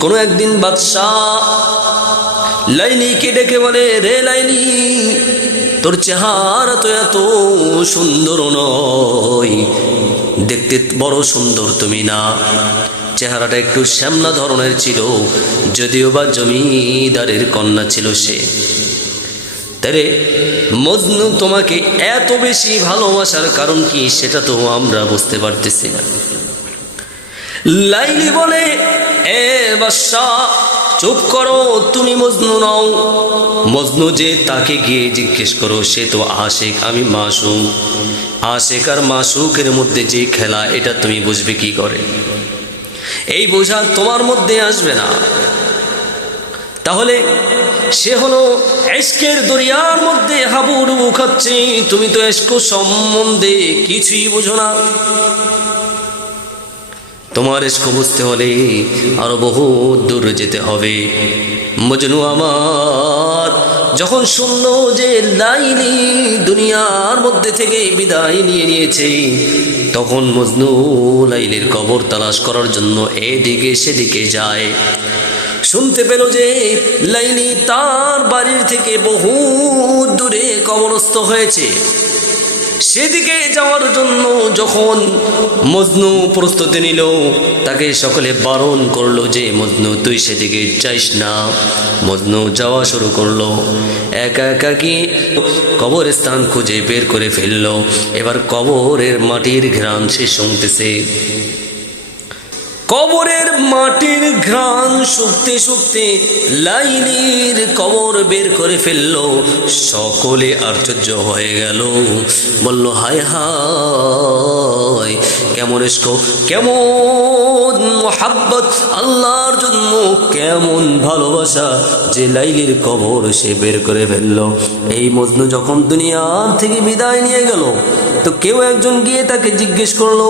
কোনো একদিন বাদশাহ লাইলিকে ডেকে বলে, রে লাইলি, তোর চেহারা তো এত সুন্দর নয়, দেখতে বড় সুন্দর তুমি না। চেহারাটা একটু শ্যামলা ধরনের ছিল, যদিও বা জমিদারের কন্যা ছিল সে। তারে মজনু তোমাকে এত বেশি ভালোবাসার কারণ কি, সেটা তো আমরা বুঝতে পারতেছি না। লাইলি বলে, এ বাদশাহ, চুপ করো, তুমি মজনু নও। মজনু যে, তাকে গিয়ে জিজ্ঞেস করো, সে তো আশিক, আমি মাসুক। আশিক আর মাসুকের মধ্যে যে খেলা, এটা তুমি বুঝবে কি করে? এই বোঝা তোমার মধ্যে আসবে না। তাহলে সে হলো ইশকের দরিয়ার মধ্যে হাবুডুবু খাচ্ছে, তুমি তো ইশক সম্বন্ধে কিছুই বুঝো না। তোমার ইশক বুঝতে হলে আরো বহু দূর যেতে হবে। মজনু আমার যখন শুনলো যে লাইলি দুনিয়ার মধ্যে থেকে বিদায় নিয়ে নিয়েছে, তখন মজনু লাইলির কবর তালাশ করার জন্য এদিকে সেদিকে যায়। শুনতে পেল যে লাইলি তার বাড়ির থেকে বহু দূরে কবরস্থ হয়েছে। সেদিকে যাওয়ার জন্য যখন মজনু প্রস্তুতি নিল, তাকে সকলে বারণ করলো যে মজনু তুই সেদিকে যাইস না। মজনু যাওয়া শুরু করলো, একা একা কি কবরস্থান খুঁজে বের করে ফেলল। এবার কবরের মাটির ঘ্রাণ সে শুনতেছে। কবরের মাটির ঘ্রাণ শুকতে শুকতে লাইলির কবর বের করে ফেলল। সকলে আশ্চর্য হয়ে গেল, বলল, হায় হায়, কেমন ইশক, কেমন মুহাব্বত আল্লাহর জন্য, কেমন ভালোবাসা যে লাইলির কবর সে বের করে ফেলল। এই মজনু যখন দুনিয়া থেকে বিদায় নিয়ে গেল, তো কেউ একজন গিয়ে তাকে জিজ্ঞেস করলো,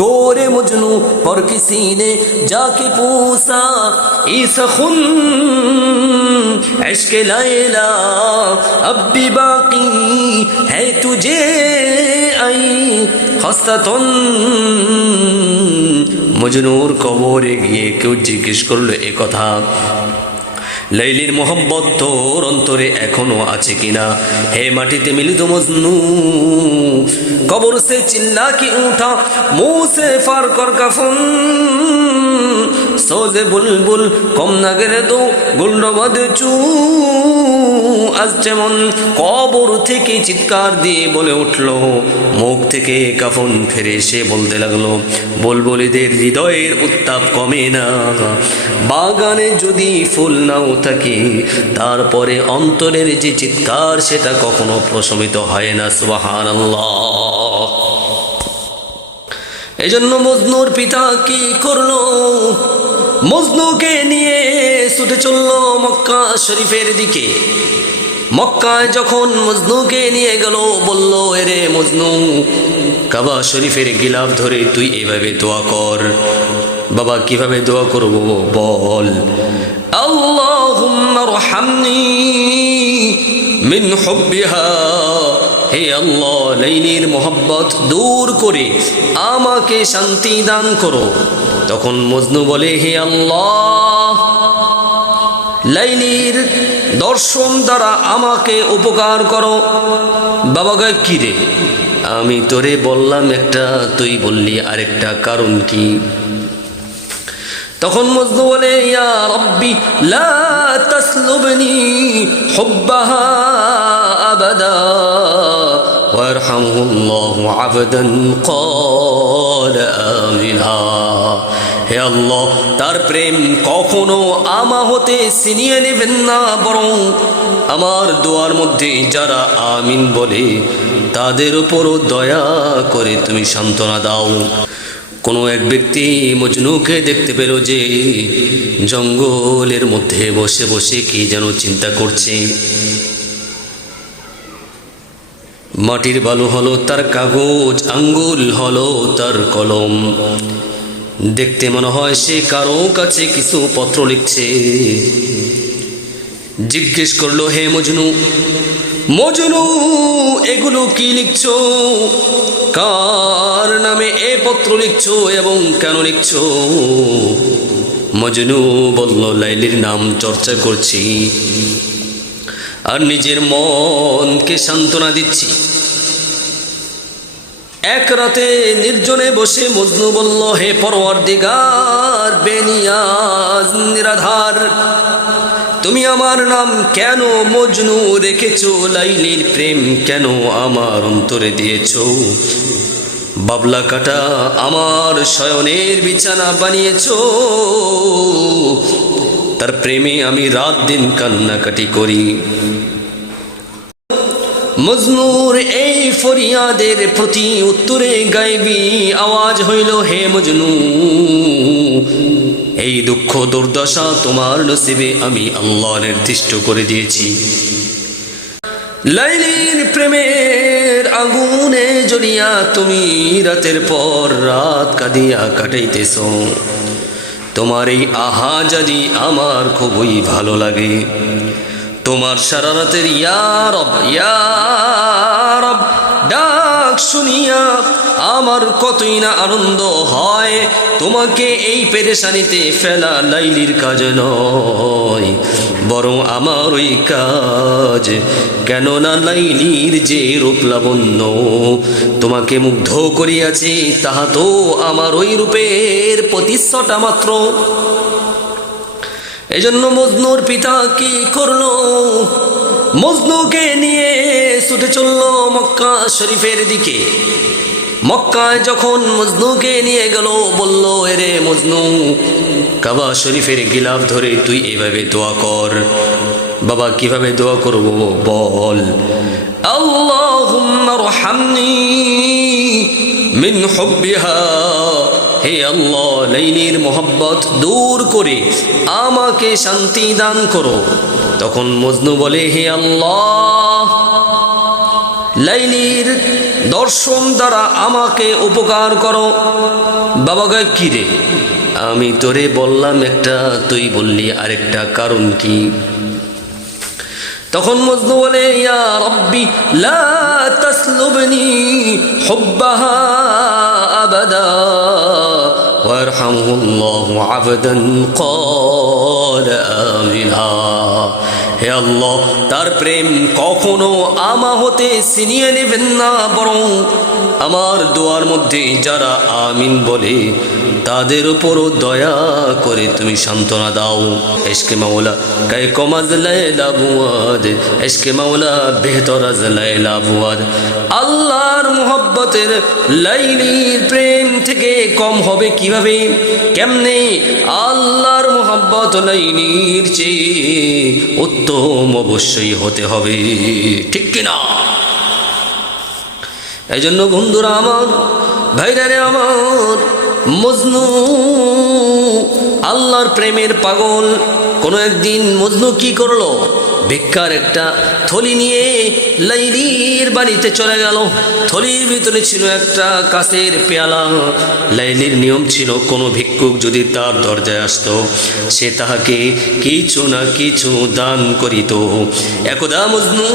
গোরে মজনু, পর কিসি ने जाके पूछा ऐसा खुन इश्क लैला अब भी बाकी है तुझे आई खस्ततन। মজনুর কবরে গিয়ে কেউ জিজ্ঞেস করলো এ কথা, লাইলির মোহাম্মত তোর অন্তরে এখনো আছে কিনা? হে মাটিতে মিলিত মজনু, কবর से चिल्ला के उठा, मुंह से फार कर कफन, सोजे बुलबुल कम ना गिरे दो गुलबाद चू। আজ যেমন কবর থেকে চিৎকার দিয়ে বলে উঠল, মুখ থেকে কাফন ফেরে সে বলতে লাগলো, বুলবুলিদের হৃদয়ের উত্তাপ কমে না। বাগানে যদি ফুল নাও থাকে, তারপরে অন্তরের যে চিৎকার সেটা কখনো প্রশমিত হয় না। সুবহানাল্লাহ। এজন্য মজনুর পিতা কি করলো? মজনুকে নিয়ে ছুটে চলল মক্কা শরীফের দিকে। মক্কায় যখন মজনুকে নিয়ে গেল, বলল, এরে মজনু, কাবা শরীফের গিলাফ ধরে তুই এভাবে দোয়া কর। বাবা, কিভাবে দোয়া করব বল? আল্লাহুম্মা রহামনি মিন হুব্বিহা, হে আল্লাহ, লাইলির মোহাব্বত দূর করে আমাকে শান্তি দান করো। তখন মজনু বলে, হে আল্লাহ, লাইলির দর্শন দ্বারা আমাকে উপকার করো। বাবা কয়, কি রে, আমি তোরে বললাম একটা, তুই বললি আরেকটা, কারণ কি? তখন মজনু বলে, ইয়া রব্বি লা তাসলুবনি হুব্বাহা আবাদা ওয়ারহামহুল্লাহু আবদান ক্বালা আমিনা। হে আল্লাহ, তার প্রেম কখনো আমা হতে ছিনিয়ে নেবেন না, বরং আমার দোয়ার মধ্যে যারা আমিন বলে তাদের উপরও দয়া করে তুমি সান্ত্বনা দাও। কোনো এক ব্যক্তি মজনুকে দেখতে পেল যে জঙ্গলের মধ্যে বসে বসে কি যেন চিন্তা করছে। মাটির বালু হলো তার কাগজ, আঙ্গুল হলো তার কলম। দেখতে মনে হয় সে কারো কাছে কিছু পত্র লিখছে। জিজ্ঞেস করলো, হে মজনু, মজনু, এগুলো কি লিখছো? কার নামে এ পত্র লিখছো এবং কেন লিখছো? মজনু বলল, লাইলির নাম চর্চা করছি আর নিজের মনকে সান্ত্বনা দিচ্ছি। এক রাতে নির্জনে বসে মজনু বলল, হে পরওয়ারদিগার বেনিয়াজ নিরাধার, তুমি আমার নাম কেন মজনু রেখেছো? লাইলির প্রেম কেন আমার অন্তরে দিয়েছো? বাবলা কাটা আমার শয়নের বিছানা বানিয়েছো। তার প্রেমে আমি রাত দিন কান্নাকাটি করি। মজনুর এই ফরিয়াদের প্রতি উত্তরে গায়বী আওয়াজ হইল, হে মজনু, এই দুঃখ দুর্দশা তোমার নসিবে আমি আল্লাহ নির্দিষ্ট করে দিয়েছি। লাইলির প্রেমের আগুনে জ্বলিয়া তুমি রাতের পর রাত কাঁদিয়া কাটাইতেছ। তোমার এই আহাজারি আমার খুবই ভালো লাগে। তোমার সারা রাতের ইয়া রব ডাক শুনিয়া আমার কতই না আনন্দ হয়। তোমাকে এই পেরেশানিতে ফেলা লাইলির কাজ নয়, বরং আমার ওই কাজ। কেননা লাইলির যে রূপ লাবণ্য তোমাকে মুগ্ধ করিয়াছে, তাহা তো আমার ওই রূপের প্রতিচ্ছটা মাত্র। এজন্য মজনুর পিতা কি করলো? মজনুকে নিয়ে ছুটে চলল মক্কা শরীফের দিকে। মক্কায় যখন মজনুকে নিয়ে গেল, বলল, এরে মজনু, কাবা শরীফের গিলাফ ধরে তুই এভাবে দোয়া কর। বাবা, কিভাবে দোয়া করব বল? আল্লাহুম্মা রহামনি মিন হুব্বিহা, হে আল্লাহ, লাইলির মোহাব্বত দূর করে আমাকে শান্তি দান করো। তখন মজনু বলে, হে আল্লাহ, লাইলির দর্শন দ্বারা আমাকে উপকার করো। বাবা কয়, কি রে, আমি তোরে বললাম একটা, তুই বললি আরেকটা, কারণ কি? তখন মজনু বলে, ইয়া রব্বি লা তাসলুবনি হুব্বাহা আবাদা ওয়ারহামহুল্লাহু আবদান ক্বালা আমিনা। হে আল্লাহ, তার প্রেম কখনো আমা হতে ছিনিয়ে নেবেন না, বরং আমার দোয়ার মধ্যে যারা আমিন বলে তাদের উপরও দয়া করে তুমি সান্ত্বনা দাও। ইশকে মাওলা কায় কমাজ লাইলা বুয়াদ, ইশকে মাওলা বেহতর আজ লাইলা বুয়াদ। আল্লাহর মুহাব্বতের লাইলির প্রেম থেকে কম হবে কিভাবে, কেমনে? আল্লাহর মুহাব্বত লাইলির চেয়ে উত্তম অবশ্যই হতে হবে, ঠিক কিনা? এই জন্য বন্ধুরা আমার, ভাইরা রে আমার, মজনু আল্লাহর প্রেমের পাগল। কোনো একদিন মজনু কি করলো? ভিক্ষার একটা থলি নিয়ে লাইলির বাড়িতে চলে গেল। থলির ভিতরে ছিল একটা কাঁচের পেয়ালা। লাইলির নিয়ম ছিল, কোনো ভিক্ষুক যদি তার দরজায় আসত, সে তাহাকে কিছু না কিছু দান করিত। একদা মজনু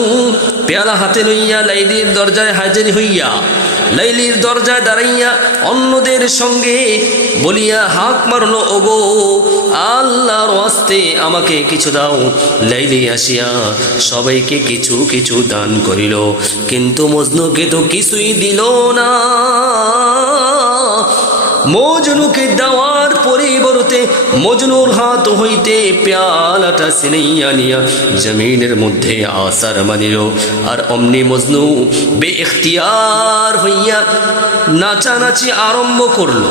পেয়ালা হাতে লইয়া লাইলির দরজায় হাজির হইয়া লাইলির দরজায় দাঁড়াইয়া অন্যদের সঙ্গে বলিয়া হাঁক মারল, ওগো আল্লাহর ওয়াস্তে আমাকে কিছু দাও। লাইলি আসিয়া সবাইকে কিছু কিছু দান করিল, কিন্তু মজনুকে তো কিছুই দিল না। মজনুকে দেওয়ার পরিবর্তে মজনুর হাত হইতে পেয়ালাটা ছিনাইয়া নিয়া জমিনের মধ্যে আসার মানিল। আর অমনি মজনু বেইখতিয়ার হইয়া নাচানাচি আরম্ভ করল।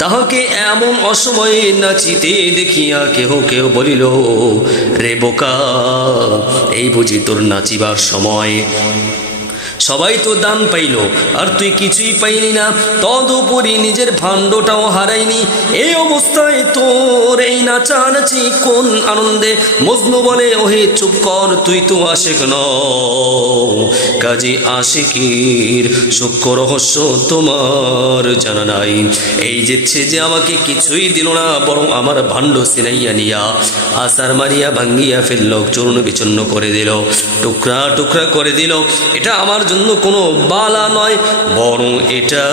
তাহাকে এমন অসময়ে নাচিতে দেখিয়া কেহ কেহ বলিল, রে বোকা, এই বুঝি তোর নাচিবার সময়? সবাই তো দান পাইল আর তুই কিছুই পাইলি না, তদুপরি নিজের ভাণ্ডটাও হারাইনি। এই অবস্থায় তোর এই নাচানাচি কোন আনন্দে? মজনু বলে, ওহে চুপ কর, তুই তো আশিক নও, কাজী আশিকির সূক্ষ্ম রহস্য তোমার জানা নাই। এই যেচ্ছে যে আমাকে কিছুই দিল না, বরং আমার ভাণ্ড ছিনাইয়া নিয়া আসার মারিয়া ভাঙ্গিয়া ফেলল, চূর্ণ বিচূর্ণ করে দিল, টুকরা টুকরা করে দিল। এটা আমার জন্য কোনো বালা নয়, বরং এটা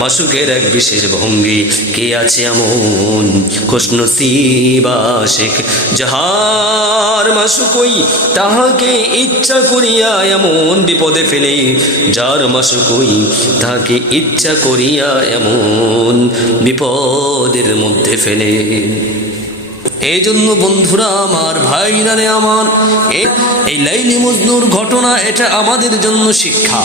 মাসুকের এক বিশেষ ভঙ্গি। কে আছে এমন খুশনসিব আশিক, যাহার মাসুকই তাহাকে ইচ্ছা করিয়া এমন বিপদে ফেলে, যার মাসুকই তাহাকে ইচ্ছা করিয়া এমন বিপদের মধ্যে ফেলে। এই জন্য বন্ধুরা আমার, ভাইরারে আমার, এই লাইলি মজনুর ঘটনা এটা আমাদের জন্য শিক্ষা।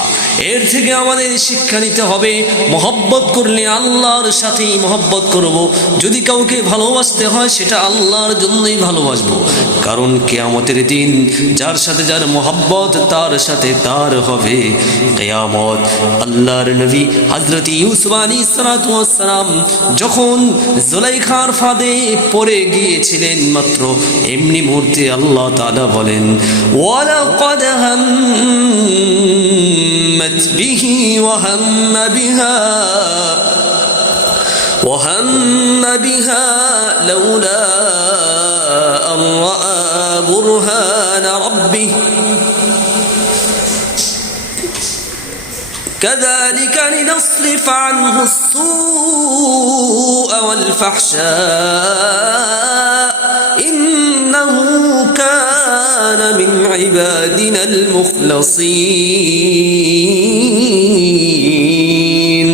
এর থেকে আমাদের শিক্ষা নিতে হবে, মহব্বত করলে আল্লাহর সাথেই মহব্বত করব। যদি কাউকে ভালোবাসতে হয় সেটা আল্লাহর জন্যই ভালোবাসবো, কারণ কিয়ামতের দিন যার সাথে যার মহব্বত তার সাথে তার হবে কিয়ামত। আল্লাহর নবী হযরত ইউসুফ আলাইহিস সালাতু ওয়াস সালাম যখন জুলাইখার ফাঁদে পড়ে গিয়েছিলেন, মাত্র এমনি মুহূর্তে আল্লাহ তাআলা বলেন, ওয়ালাকাদ হাম্মাত বিহি ওয়া হাম্মা বিহা লাউলা আন রাআ বুরহান রাব্বিহি كذلك لنصرف عنه السوء والفحشاء إنه كان من عبادنا المخلصين।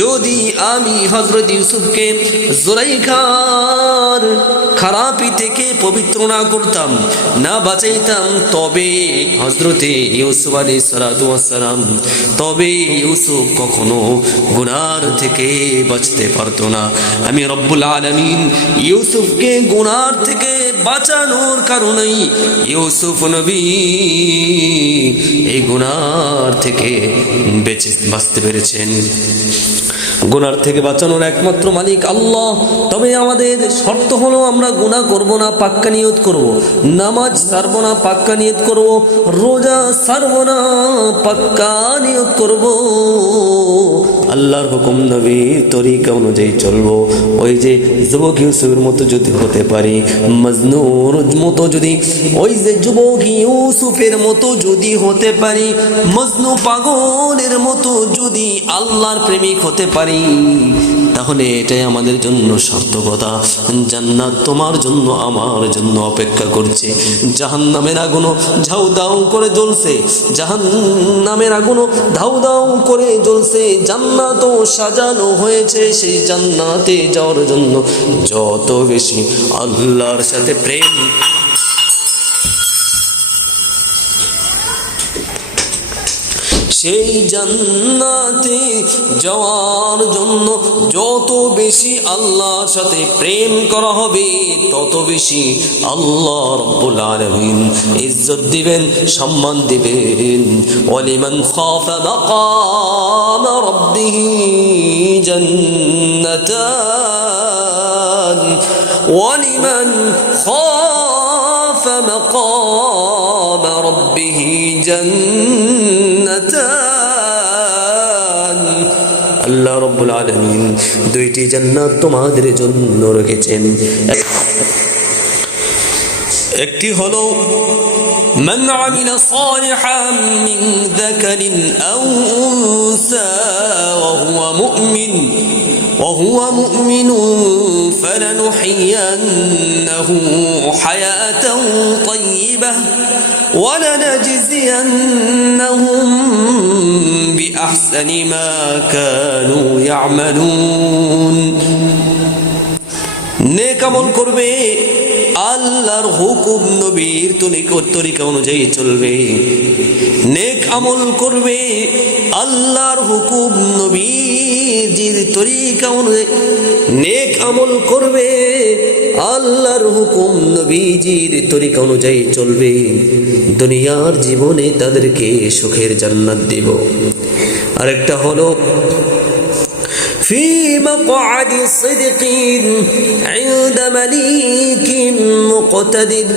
যদি আমি হযরত ইউসুফকে জুলাইখার খারাপি থেকে পবিত্র না করতাম, না বাঁচাইতাম, তবে হযরতে ইউসুফ আলাইহিস সালাতু ওয়াস সালাম, তবে ইউসুফ কখনো গুনার থেকে বাঁচতে পারতো না। আমি রব্বুল আলামিন ইউসুফকে গুনার থেকে বাঁচানোর কারণেই ইউসুফ নবী এই গুনার থেকে বাঁচতে পেরেছেন। গুনার থেকে বাঁচানোর একমাত্র মালিক আল্লাহ। তবে আমাদের শর্ত হলো আমরা গুনাহ করব না, পাক্কা নিয়ত করব। নামাজ ছাড়ব না, পাক্কা নিয়ত করব। রোজা ছাড়ব না, পাক্কা নিয়ত করব। আল্লাহর হুকুম নবীর তরিকা অনুযায়ী চলবো। ওই যে যুবক ইউসুফের মতো যদি হতে পারি, মজনুর মতো যদি, ওই যে যুবক ইউসুফের মতো যদি হতে পারি, মজনু পাগলের মতো যদি আল্লাহর প্রেমিক হতে পারি, তাহলে এটাই আমাদের জন্য সার্থকতা। জান্নাত তোমার জন্য আমার জন্য অপেক্ষা করছে। জাহান্নামের আগুনও ঝাউ দাউ করে জ্বলছে, জাহান্নামের আগুনও ধাউ দাউ করে জ্বলছে। জান্নাতও সাজানো হয়েছে, সেই জান্নাতে যাওয়ার জন্য যত বেশি আল্লাহর সাথে প্রেম, সেই জান্নাতে যাওয়ার জন্য যত বেশি আল্লাহর সাথে প্রেম করা হবে, তত বেশি আল্লাহ রাব্বুল আলামিন ইজ্জত দিবেন, সম্মান দিবেন। ওয়ালিমান খাফা মাকাম রাব্বিহি জান্নাতান, ওয়ালিমান খাফা মাকাম রাব্বিহি জান্নাতান। আল্লাহ রাব্বুল আলামিন দুইটি জান্নাত তোমাদের জন্য রেখেছেন। একটি হলো মান আমিলা সালিহান মিন যাকারিন আও উনসা وهو مؤمن فلنحيينه حياة طيبة ولنجزينهم بأحسن ما كانوا يعملون। নেক আমল করবে, আল্লাহর হুকুম নবীর তরিকা অনুযায়ী চলবে। নেক আমল করবে, আল্লাহর হুকুম নবীর তরিকা অনুযায়ী, নেক আমল করবে, আল্লাহর হুকুম নবীজির তরিকা অনুযায়ী চলবে। দুনিয়ার জীবনে তাদেরকে সুখের জান্নাত দেব। আরেকটা হলো في مقعد صدق عند مليك مقتدر।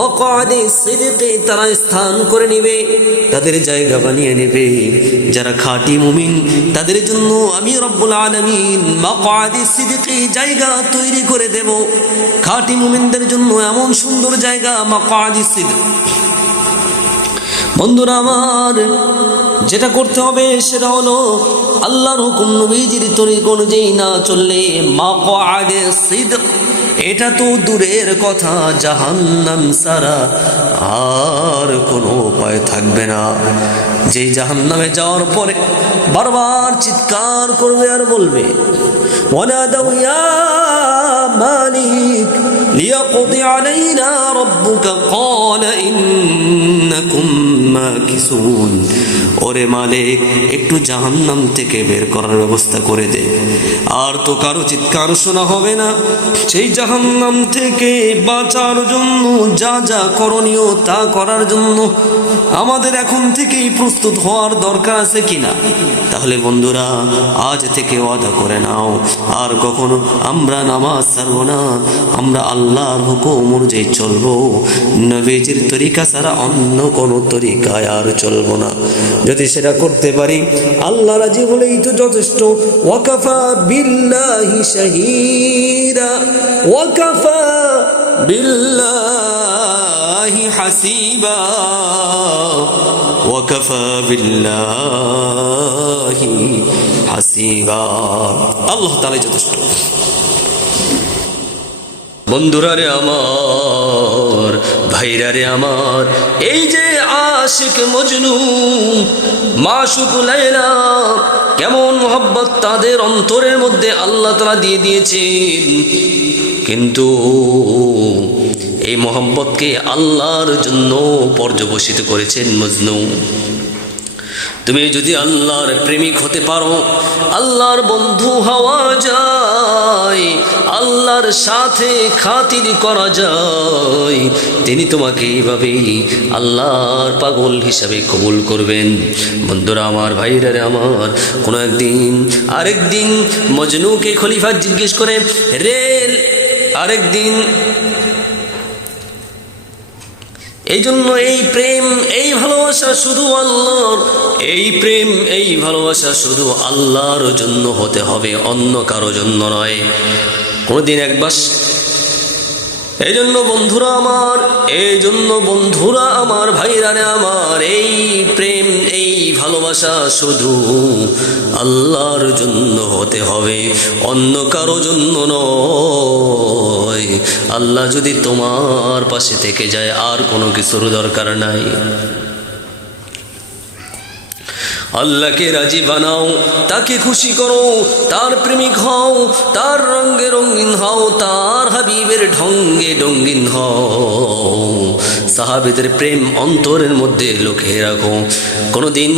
مقعد صدق তারা স্থান করে নেবে, তাদের জায়গা বানিয়ে নেবে। যারা খাঁটি মুমিন তাদের জন্য আমি রব্বুল আলামিন মাকআদ সিদক জায়গা তৈরি করে দেব। খাঁটি মুমিনদের জন্য এমন সুন্দর জায়গা মাকআদ সিদক। বন্ধুরা আমার, যেটা করতে হবে সেটা হলো আল্লাহর হুকুম নবীজির তরিকা অনুযায়ী না চললে মাকআদে সিদক, এটা তো দূরের কথা, জাহান্নাম ছাড়া আর কোনো উপায় থাকবে না। যে জাহান্নামে যাওয়ার পরে বারবার চিৎকার করবে আর বলবে ওয়ানাদাউ ইয়া মালিক লিয়াকদি আলাইনা রাব্বুকা ক্বালা ইন্নাকুম মাকিসুন, ওরে মালিক একটু জাহান্নাম থেকে বের করার ব্যবস্থা করে দে। আর তো কারো চিৎকার শোনা হবে না। সেই জাহান্নাম থেকে বাঁচার জন্য যা যা করণীয় তা করার জন্য আমাদের এখন থেকেই প্রস্তুত হওয়ার দরকার আছে কিনা? তাহলে বন্ধুরা আজ থেকে ওয়াদা করে নাও, আর কখনো আমরা নামাজ ছাড়বো না, আমরা আল্লাহর হুকুম অনুযায়ী চলবো, নবীজির তরিকা ছাড়া অন্য কোনো তরিকায় আর চলবো না। যদি সেটা করতে পারি আল্লাহ রাজি হলেই তো যথেষ্ট। ওয়াকাফা বিল্লাহি শাহীদা ওয়াকাফা বিল্লাহি হাসিবা ওয়াকাফা বিল্লাহি হাসিবা। আল্লাহ তাআলা যথেষ্ট। বন্ধুরা রে আমার, ভাইরা রে আমার, এই যে আশিক মজনু মাশুক লায়লা, কেমন মোহাব্বত তাদের অন্তরের মধ্যে আল্লাহ তাআলা দিয়ে দিয়েছেন, কিন্তু এই মোহাব্বতকে আল্লাহর জন্য পর্যবসিত করেছেন মজনু। তুমি যদি আল্লাহর প্রেমিক হতে পারো, আল্লাহর বন্ধু হওয়া যায়, আল্লাহর সাথে খাতির করা যায়, তিনি তোমাকে এইভাবেই আল্লাহর পাগল হিসাবে কবুল করবেন। বন্ধুরা আমার, ভাইরা রে আমার, কোনো একদিন আরেকদিন মজনুকে খলিফা জিজ্ঞেস করে, রেল আরেকদিন এই জন্য এই প্রেম এই ভালোবাসা শুধু আল্লাহর, এই প্রেম এই ভালোবাসা শুধু আল্লাহর জন্য হতে হবে, অন্য কারো জন্য নয় কোনোদিন একবার। এই জন্য বন্ধুরা আমার, ভাইরা রে আমার, এই প্রেম এই ভালোবাসা শুধু আল্লাহর জন্য হতে হবে, অন্য কারো জন্য নয়। আল্লাহ যদি তোমার পাশে থেকে যায় আর কোনো কিছুর দরকার নাই। আল্লাহকে রাজি বানাও, তাকে খুশি করো, তার প্রেমিক হও, তার রঙে রঙিন হও, তার হাবিবের ঢঙ্গে ডঙ্গিন হও। সাহাবীদের প্রেম অন্তরের মধ্যে লুকিয়ে রাখো। কোনোদিন